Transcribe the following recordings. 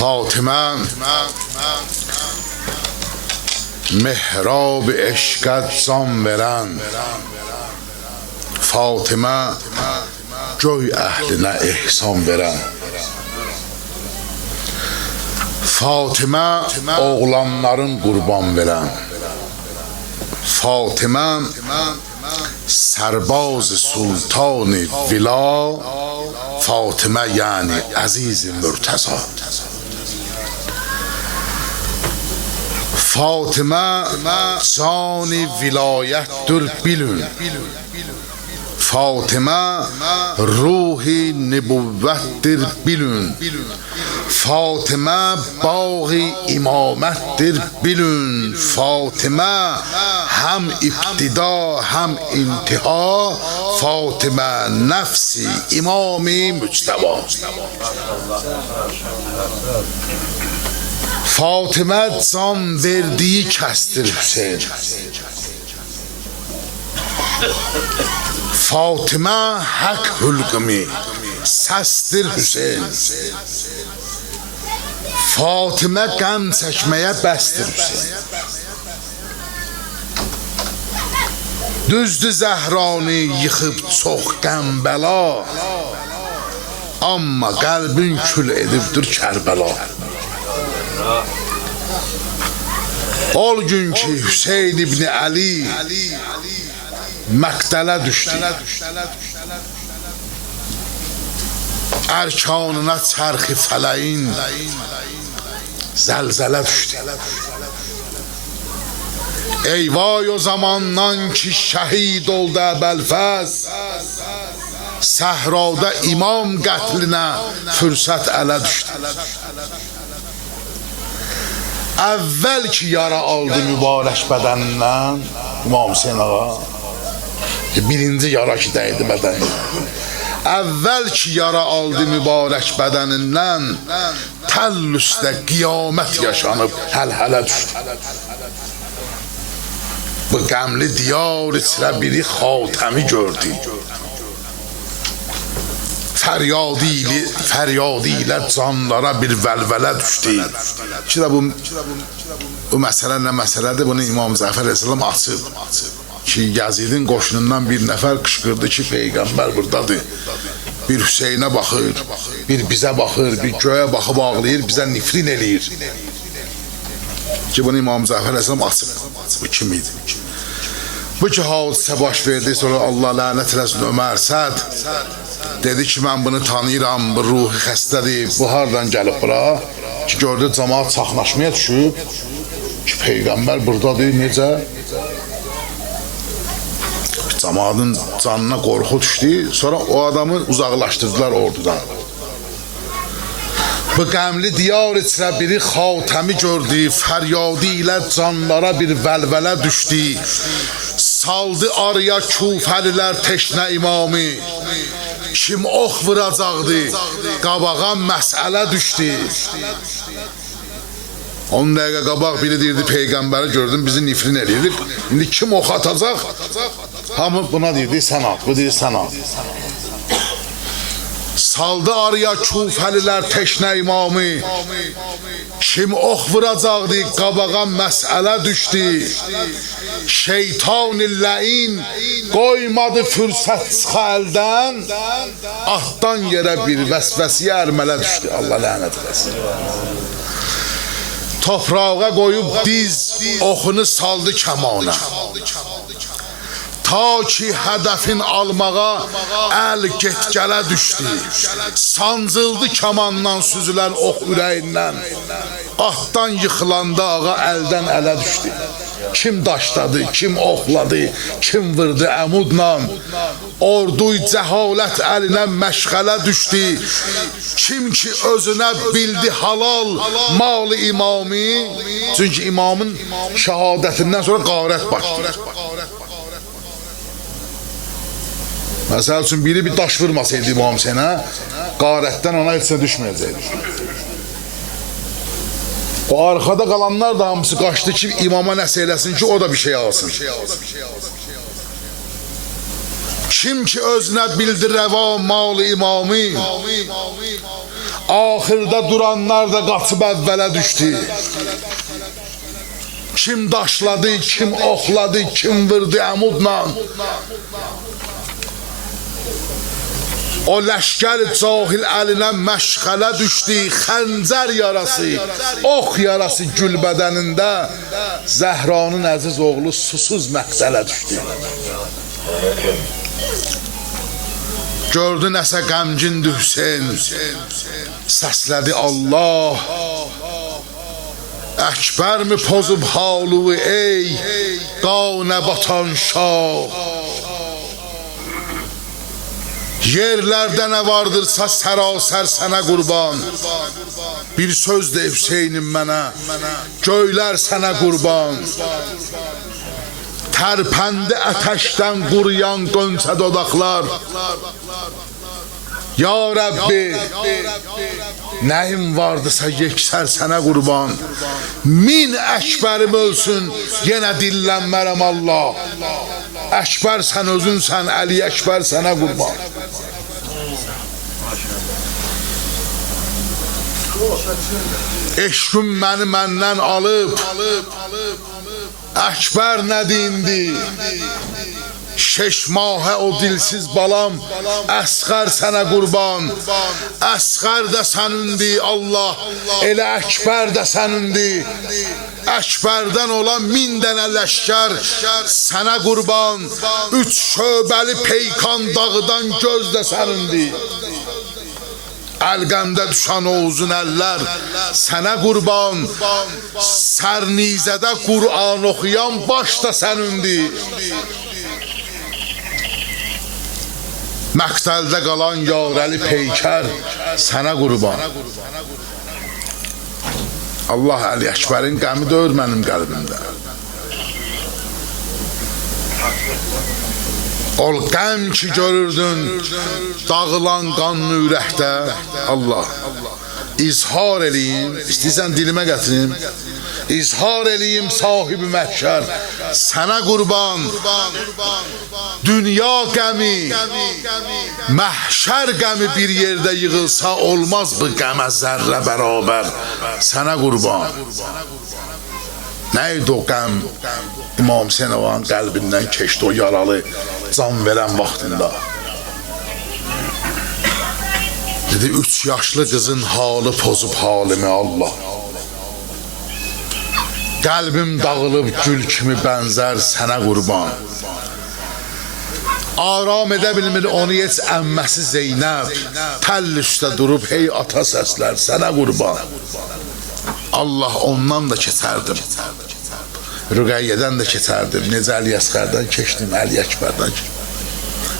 Fatıma mehrab eşqət can veren, Fatıma göy əhlinə ihsan veren, Fatıma oğlanların qurban veren, Fatıma sərbaz sultani vila, Fatıma yani aziz mürteza. Fatıma cani vilayettir bilün, Fatıma ruhi nübüvvettir bilün, Fatıma bağı imamettir bilün, Fatıma hem iptida hem intiha, Fatıma nefsi imami mücteba. Fatıma can verdiği kəsdir Hüseyin, Fatıma hak hülqimi səsdir Hüseyin, Fatıma qəm çəkməyə bəsdir Hüseyin. Düzdür Zəhranı yıxıb çox qəmbəla, amma qəlbin kül edibdir Kərbəla. Ol gün ki Hüseyin İbni Ali məqtələ düşdü, ərkanına çərxi fələyin zəlzələ düşdü. Eyvay o zamandan ki şəhid oldu Əbəlfəz, səhrada imam qətlinə fürsət ələ düşdü. Əvvəl ki yara aldı mübarək bədənindən İmam Hüseyin ağa, birinci yara ki dəydi bədənindən, əvvəl ki yara aldı mübarək bədənindən, təll üstə qiyamət yaşanıb həl-hələ düşdü. Bu qəmli diyar içrə biri Xatəmi gördü, fəryadı ilə canlara bir vəlvələ düşdü. Ki də bu məsələ nə məsələdir, bunu İmam Cəfər Əleyhisselam açıb ki, Yazidin qoşunundan bir nəfər qışqırdı ki, Peyğəmbər buradadır. Bir Hüseynə baxır, bir bizə baxır, bir göyə baxıb ağlayır, bizə nifrin eləyir. Ki, bunu İmam Cəfər Əleyhisselam açıb. Bu kim idi? Bu ki, hadisə baş verdi, sonra Allah lənət eləsin Ömər Səd dedi ki, mən bunu tanıyıram, bu ruhi xəstədir, bu hardan gəlib bura? Ki, gördü, cəmaat çaxnaşmaya düşüb ki, Peyğəmbər buradadır, necə? Cəmaatın canına qorxu düşdü, sonra o adamı uzaqlaşdırdılar ordudan. Bu qəmli diyar içrə biri Xatəmi gördü, fəryadı ilə canlara bir vəlvələ düşdü. Saldı araya küfəlilər teşnə imamı, kim ox vuracaqdı, qabağa məsələ düşdü. 10 dəqiqə qabaq biri deyirdi, Peyğəmbəri gördüm, bizi nifrin eləyirdi. İndi kim ox atacaq? Hamı buna deyirdi, sən at, bu deyir, sən at. Saldı araya küfəlilər teşnə imamı, kim ox vuracaqdı, qabağa məsələ düşdü. Şeytan illəin qoymadı fürsət çıxa əldən, atdan yerə bir vəsvəsiyə ərmələ düşdü. Allah lənət eləsin. Toprağa qoyub diz oxunu saldı kəmana, ta ki hədəfin almağa əl get-gələ düşdü. Sancıldı kamandan süzülən ox ürəyindən, atdan yıxılanda ağa əldən ələ düşdü. Kim daşladı, kim oxladı, kim vurdu əmudla, ordu cəhalət əlinə məşğələ düşdü. Kim ki özünə bildi halal malı imamı, çünki imamın şəhadətindən sonra qarət başlayır. Məsəl üçün biri bir daş vurmasaydı İmam Hüseynə, qarətdən ona heç nə düşməyəcəkdir. O arkada qalanlar da hamısı qaçdı ki, imama nəsə eləsin ki, o da bir şey alsın. Kim ki özünə bildi rəva mal imamı, Axırda duranlar da qaçıb əvvələ düşdü. Kim daşladı, kim oxladı, kim vurdu əmudla. O ləşkər cahil əlinə məşğələ düşdü. Xəncər yarası, ox yarası gül bədənində. Zəhranın əziz oğlu susuz məqsələ düşdü. Gördü nəsə qəmcindir Hüseyin, səslədi Allah. Əkbər mi pozub halı ey qanə batan şah. Yerlərdə nə vardırsa sərasər sənə qurban. Bir söz de Hüseynim mənə, göylər sənə qurban. Tərpəndi ətəşdən quruyan qönçə dodaqlar. Ya Rəbbi, nəyim vardısa yeksər sənə qurban. Min Əkbərim ölsün, yenə dillənmərəm Allah. Əkbər sən özünsən, Əli Əkbər sənə qurban. Eşqim məni məndən alıb, Əkbər nə deyindi? 6 mahə o dilsiz balam, Əsğər sənə qurban. Əsğər də sənindir Allah, elə Əkbər də sənindir. Əkbərdən olan 1000 dənə ləşkər sənə qurban. 3 şöbəli peykan dağıdan göz də sənindir. Əlqəmdə düşən o uzun əllər sənə qurban. Sərnizədə Qur'an oxuyan baş da sənindir. Məqtəldə qalan yarəli peykər sənə qurban. Allah Əli Əkbərin qəmi döyür mənim qəlbimdə. Ol qəm ki görürdün dağılan qanlı ürəkdə. Allah İzhar eləyim, istəyirsən dilimə gətirim. İzhar eləyim sahibi məhşər sənə qurban. Dünya qəmi, məhşər qəmi bir yerdə yığılsa olmaz bu qəmə zərrə bərabər sənə qurban. Nəydi o qəm? İmam Hüseyin ağanın qəlbindən keçdi o yaralı can verən vaxtında. Dedi 3 yaşlı qızın halı pozub halimi Allah. Qəlbim dağılıb gül kimi bənzər sənə qurban. Aram edə bilmir onu heç əmməsi Zeynəb. Təll üstə durub hey ata səslər sənə qurban. Allah ondan da keçərdim. Rüqəyyədən də keçərdim. Necə Əli Əsqərdən keçdim, Əli Əkbərdən keçdim.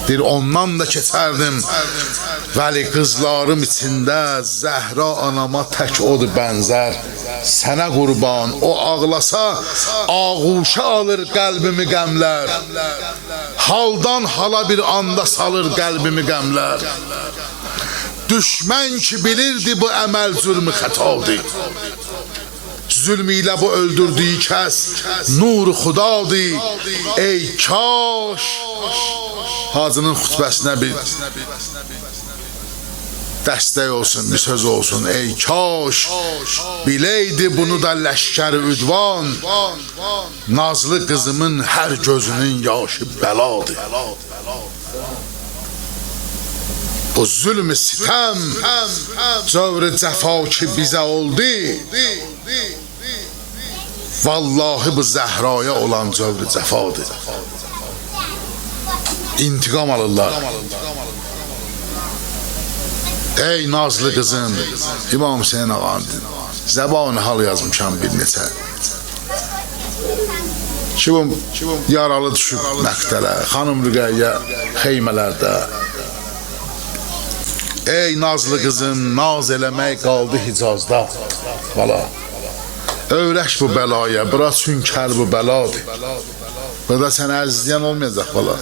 Deyir ondan da keçərdim. Vəli qızlarım içində Zəhra anama tək odur bənzər sənə qurban. O ağlasa ağuşa alır qəlbimi qəmlər. Haldan hala bir anda salır qəlbimi qəmlər. Düşmən ki bilirdi bu əməl zülmü xətadır. Zülmü ilə bu öldürdüyü kəs nur-u xudadır. Ey kaş Hacının xutbəsinə bir dəstək olsun, bir söz olsun. Ey kaş biləydi bunu da ləşkər üdvan. Nazlı qızımın hər gözünün yaşı bəladır. Bu zülm-i sitəm cövrü cəfa ki bizə oldu. Vallahi bu Zəhraya olan cövrü cəfadır. İntiqam alırlar. Ey nazlı qızım, İmam Hüseyin ağam zəbanı hal yazmışam bir neçə. Ki bu yaralı düşüb məqtələ, xanım Rüqəyyə xeymələrdə. Ey nazlı qızım, naz eləmək qaldı Hicazda. Valla öyrəş bu bəlaya, biraz sünkər bu bəladır. Burada sənə əzizləyən olmayacaq valla.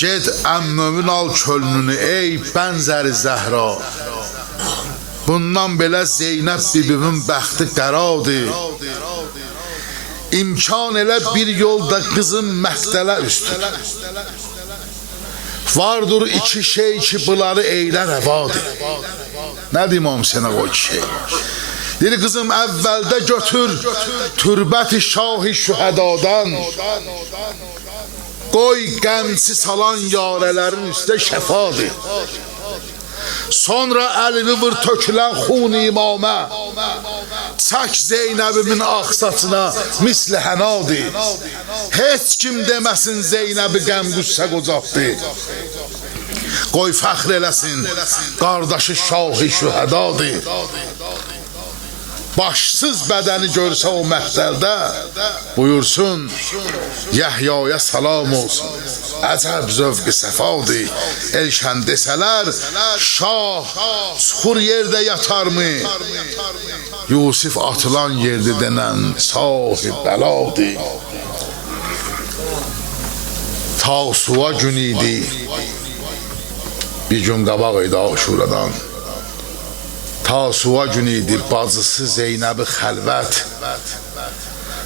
Get əmmümün al kölününü ey bənzəri Zəhra. Bundan belə Zeynəb bibimin bəxti qəradır. İmkan elə bir yolda qızın məqtələ üstür. Vardır iki şey ki bunları eylə rəvadır. Nədir İmam Hüseyin o iki şey? Deyir kızım əvvəldə götür türbəti şahi şühədadan, qoy qəmsi salan yarələrin üstə şəfadır. Sonra əlini vur tökülən xun imamə, çək Zeynəbimin axsaçına misli hənadır. Heç kim deməsin Zeynəbi qəm qüssə qocaqdı. Qoy fəxr eləsin qardaşı şahi şühədadır. Başsız bədəni görsə o məhzəldə, buyursun Yahyaya salam olsun. Əcəb zövq-i səfadır. Elşən desələr şah çuxur yerdə yatarmı? Yusif atılan yerdə denən sahib bəladır. Tasuğa gün idi, bir gün qabaq idi Aşuradan. Tasuğa gün idi, bacısı Zeynəbi xəlvət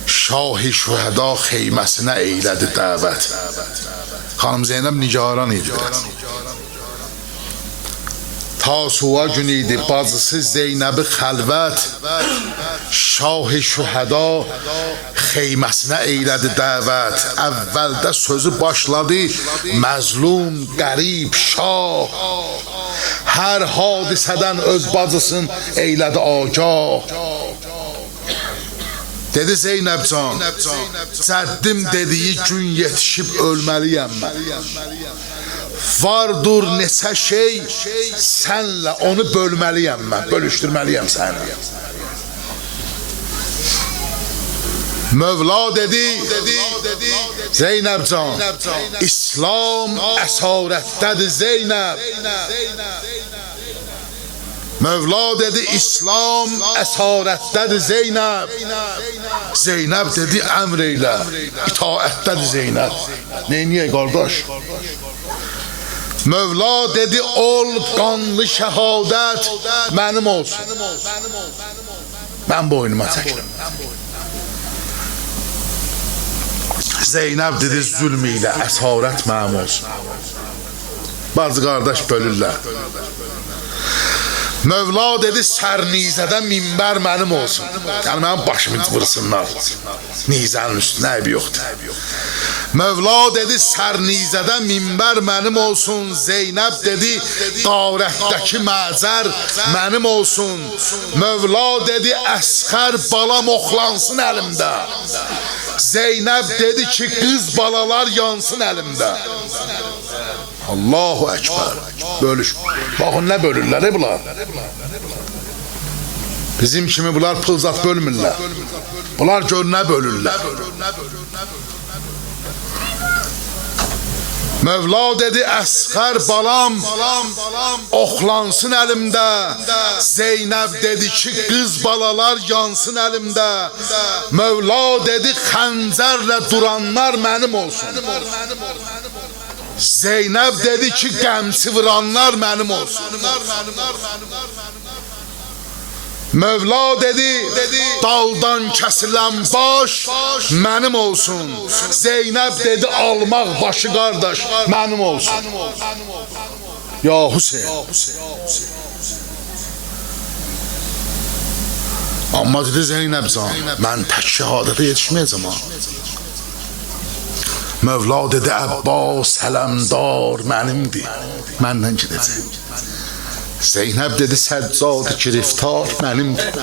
şahi şühəda xeyməsinə eylədi dəvət. Xanım Zeynəb nigaran idi biraz. Tasuğa gün idi, bacısı Zeynəbi xəlvət şahi şühəda xeyməsinə eylədi dəvət. Əvvəldə sözü başladı məzlum, qərib, şah. Hər hadisədən öz bacısın eylədi agah. Dedi Zeynəbcan, cəddim dediyi gün yetişib ölməliyəm mən. Vardır neçə şey, sənlə onu bölməliyəm mən, bölüşdürməliyəm səni. Mövla dedi, Zeynəbcan, İslam əsarətdədir Zeynəb. Mövla dedi, İslam əsarətdədir Zeynəb. Zeynəb dedi, əmr eylə, itaətdədir Zeynəb. Neyniyək qardaş? Mövla dedi, ol qanlı şəhadət mənim olsun. Mən boynuma çəkirəm. Zeynəb dedi, zülm ilə əsarət mənim olsun. Bazı qardaş bölürlər. Mövla dedi, sərnizədən minbər mənim olsun. Yəni mənim başımı vırsınlar. Nizənin üstünə əbi yoxdur. Mövla dedi, sərnizədən minbər mənim olsun. Zeynəb dedi, qarətdəki məzər mənim olsun. Mövla dedi, əsxər balam oxlansın əlimdə. Zeynəb dedi ki, qız balalar yansın əlimdə. Allahu Ekber. Bölüş. Bakın ne bölürler bunlar. Bizim kimi bunlar pılzat bölmürler. Bunlar gör ne bölürler. Mövla dedi, əsxər balam oxlansın əlimdə. Zeynəb dedi ki, qız balalar yansın əlimdə. Mövla dedi, xəncərlə duranlar mənim olsun. Zeynəb dedi ki, qəmsi vuranlar mənim olsun. Mövla dedi, daldan kəsilən baş mənim olsun. Zeynəb dedi, almaq başı qardaş mənim olsun. Ya Hüseyin. Amma dedi Zeynəbcan, mən tək şəhadətə yetişməyəcəm ha. Mövla dedi, Əbbas hələmdar mənimdir, məndən gedəcək. Zeynəb dedi, Səccad giriftar mənimdir.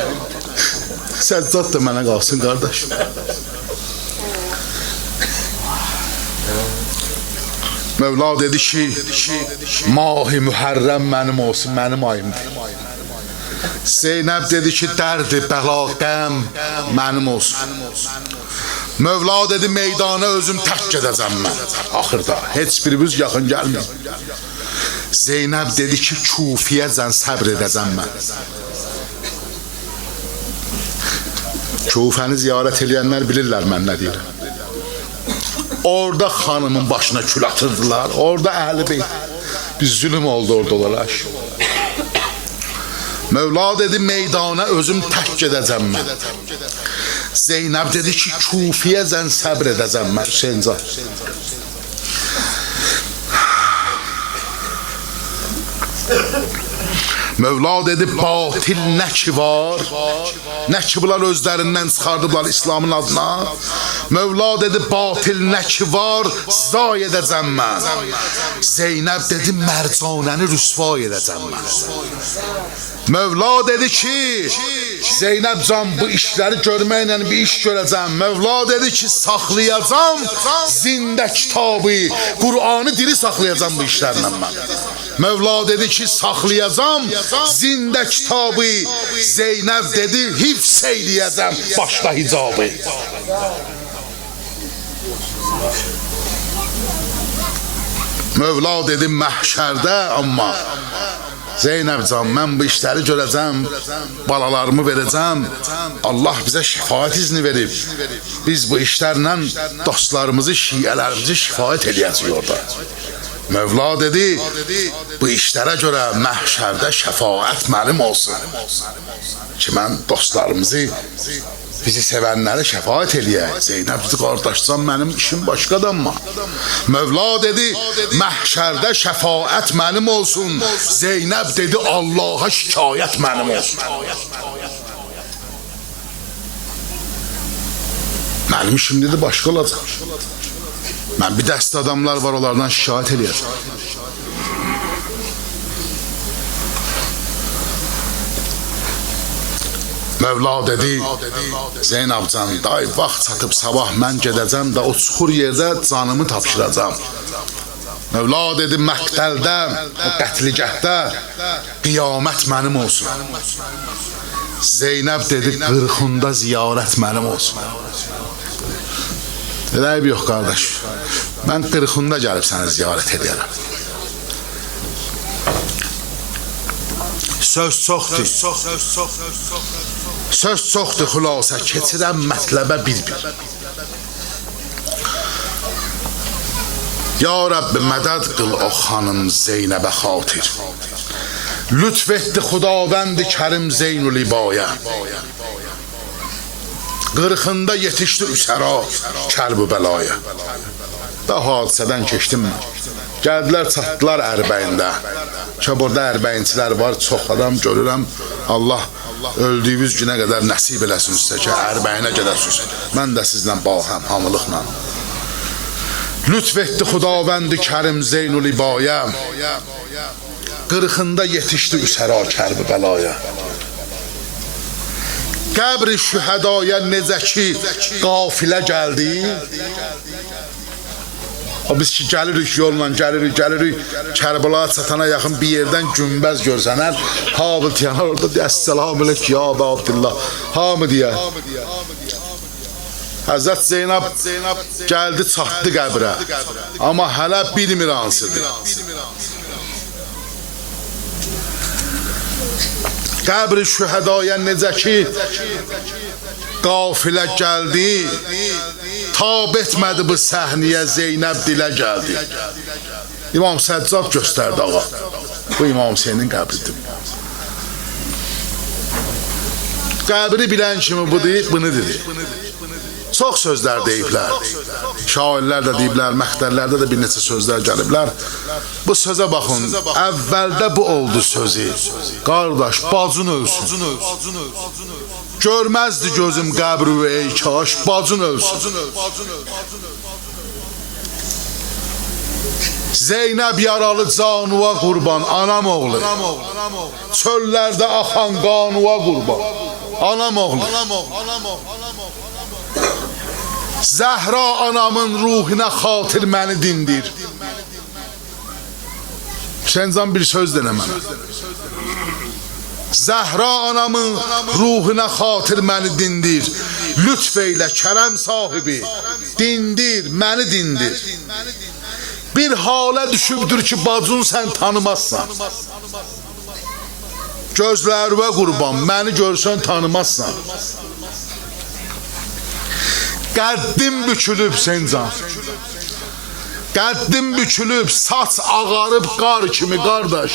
Səccad da mənə qalsın qardaş. Mövla dedi ki, Mahi Mühərrəm mənim olsun, mənim ayımdır. Zeynəb dedi ki, dərdi, bəla, qəm mənim olsun. Mövla dedi, meydana özüm tək gedəcəm mən. Axırda, heç birimiz yaxın gəlməyim. Zeynəb dedi ki, Kufiyəcən səbr edəcəm mən. Kufəni ziyarət eləyənlər bilirlər mən nə deyirəm. Orada xanımın başına kül atırdılar, orada əhli beyt. Bir zülüm oldu orada olaraq. Mövla dedi, meydana özüm tək gedəcəm mən. Zeynəb dedi ki, Kufiyəcən səbr edəcəm mən. Hüseyncan. Mövla dedi, batil nə ki var, nə ki bunlar özlərindən çıxardıblar İslamın adına. Mövla dedi, batil nə ki var, zay edəcəm mən. Zeynəb dedi, mərcanəni rüsvay edəcəm mən. Mövla dedi ki, Zeynəb can bu işləri görməklə bir iş görəcəm. Mövla dedi ki, saxlayacam zində kitabı, Qur'anı diri saxlayacam bu işlərlə mən. Mövla dedi ki, saxlayacam zində kitabı. Zeynəb dedi, hifz eyləyəcəm başda hicabı. Mövla dedi, məhşərdə amma Zeynəb can, mən bu işləri görəcəm, balalarımı verəcəm. Allah bizə şifaət izni verib. Biz bu işlərlə dostlarımızı, şiələrimizi şifaət eləyəcək orada. Mövla dedi, bu işlərə görə məhşərdə şəfaət mənim olsun. Ki, mən dostlarımızı, bizi sevənləri şəfaət eləyək. Zeynəb dedi, qardaşcan, mənim işim başqadır amma. Mövla dedi, məhşərdə şəfaət mənim olsun. Zeynəb dedi, Allaha şikayət mənim olsun. Mənim işim dedi, başqa olacaq. Mən bir dəst adamlar var, onlardan şikayət eləyəcəm. Mövla dedi, Zeynəb can, day vaxt çatıb sabah mən gedəcəm də o çuxur yerdə canımı tapşıracam. Mövla dedi, məqtəldə, o qətligəhdə qiyamət mənim olsun. Zeynəb dedi, qırxında ziyarət mənim olsun. Deyib, yox qardaş, mən qırxında gəlib səni ziyarət edərəm. Söz çoxdur. Söz çoxdur, xülasə keçirəm mətləbə bir-bir. Ya Rabbi, mədəd qıl o xanım Zeynəbə xatir. Lütf etdi Xudavənd-i Kərim Zeynul-İbaya. Qırxında yetişdi üsəra kərb-ü bəlaya. Da hadisədən keçdim mən. Gəldilər, çatdılar ərbəyində. Ki, burada ərbəyinçilər var, çox adam görürəm. Allah öldüyünüz günə qədər nəsib eləsin sizə ki, ərbəyinə gedəsiniz. Mən də sizlə bağım, hamılıqla. Lütf etdi Xudavənd-i Kərim Zeynul-İbaya. Qırxında yetişdi üsəra kərb-ü bəlaya. Qəbr-i şühədaya necə ki qafilə gəldi. Biz ki gəlirik yolla, gəlirik. Kərbəlaya çatana yaxın bir yerdən günbəz görsənər. Hamı deyələr orada deyər, Əssəlamu aleyk ya Əbə Abdillah. Hamı deyər. Həzrət Zeynəb gəldi, çatdı qəbrə. Amma hələ bilmir hansıdır. Qəbr-i şühədaya necə ki qafilə gəldi, tab etmədi bu səhniyə, Zeynəb dilə gəldi. İmam Səccad göstərdi ağa. Bu İmam Hüseynin qəbridir. Qəbri bilən kimi bu deyib, bunu dedi. Çox sözlər deyiblər. Şairlər də deyiblər, məxtərlərdə də bir neçə sözlər gəliblər. Bu sözə baxın, əvvəldə bu oldu sözü. Qardaş, bacın ölsün. Görməzdi gözüm qəbri ey kaş, bacın ölsün. Zeynəb yaralı canuva qurban, anam oğlu. Çöllərdə axan qanuva qurban, anam oğlu. Zəhra anamın ruhuna xatir məni dindir. Şəncan bir söz denə mənə. Zəhra anamın ruhuna xatir məni dindir. Lütf eylə kərəm sahibi, dindir, məni dindir. Bir halə düşübdür ki, bacın sən tanımazsan. Gözlərimə qurban, məni görsən tanımazsan. Qəddim bükülüb Sencan. Qəddim bükülüb, saç ağarıb qar kimi qardaş.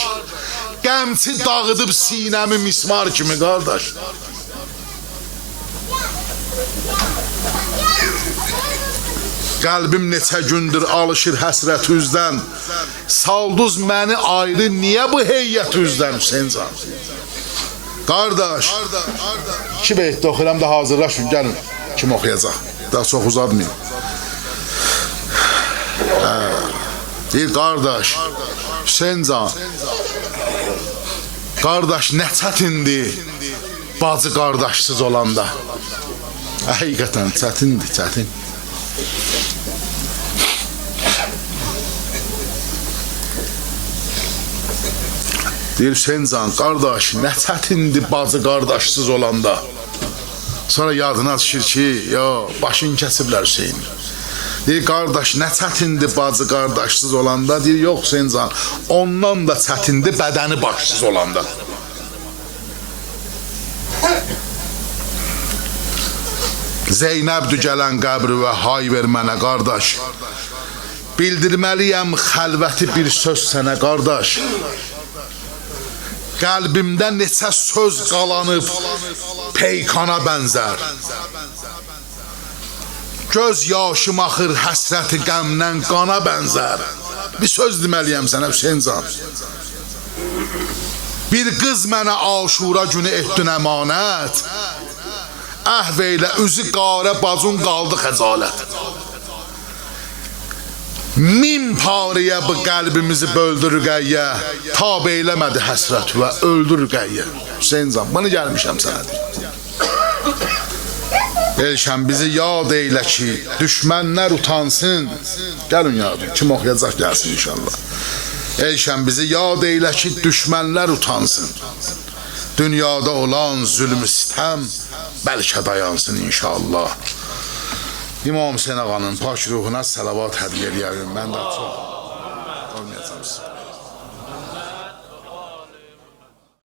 Qəmçi dağıdıb sinəmi mismar kimi qardaş. Qəlbim neçə gündür alışır həsrət üzdən. Saldız məni ayrı, niyə bu heyyət üzdən Hüseyin can? Qardaş, 2 beytdə oxuyuram da hazırlaşın, gəlin. Kim oxuyacaq? Daha çox uzatmayayım. Deyir, qardaş, Hüseyin can, qardaş, nə çətindir bacı qardaşsız olanda. Həqiqətən, çətindir, çətin. Deyir, Hüseyin can, qardaş, nə çətindir bacı qardaşsız olanda. Sonra yadına düşür ki, yo, başın kəsiblər Hüseyin. Deyir, qardaş, nə çətindir bacı qardaşsız olanda. Deyir, yox Hüseyin can, ondan da çətindir bədəni başsız olanda. Zeynəbdür gələn qəbri və hay ver mənə qardaş. Bildirməliyəm xəlvəti bir söz sənə qardaş. Qəlbimdə neçə söz qalanıb peykana bənzər. Göz yaşım axır həsrəti qəmdən qana bənzər. Bir söz deməliyəm sənə Hüseyin can. Bir qız mənə aşura günü etdin əmanət. Əhv eylə üzü qarə bacun qaldı xəcalət. 1000 parəyə bu qəlbimizi böldür rüqəyyə. Tab eyləmədi həsrət və öldür rüqəyyə. Hüseyin can, bunu gəlmişəm sənə deyim. Elşən bizi yad eylə ki, düşmənlər utansın. Gəlin yadım, kim oxuyacaq gəlsin inşallah. Elşən bizi yad eylə ki, düşmənlər utansın. Dünyada olan zülm istəm bəlkə dayansın inşallah. İmam Hüseyin ağanın pak ruhuna salavat hədiyyə edəyəm. Mən də çox olmayacağım.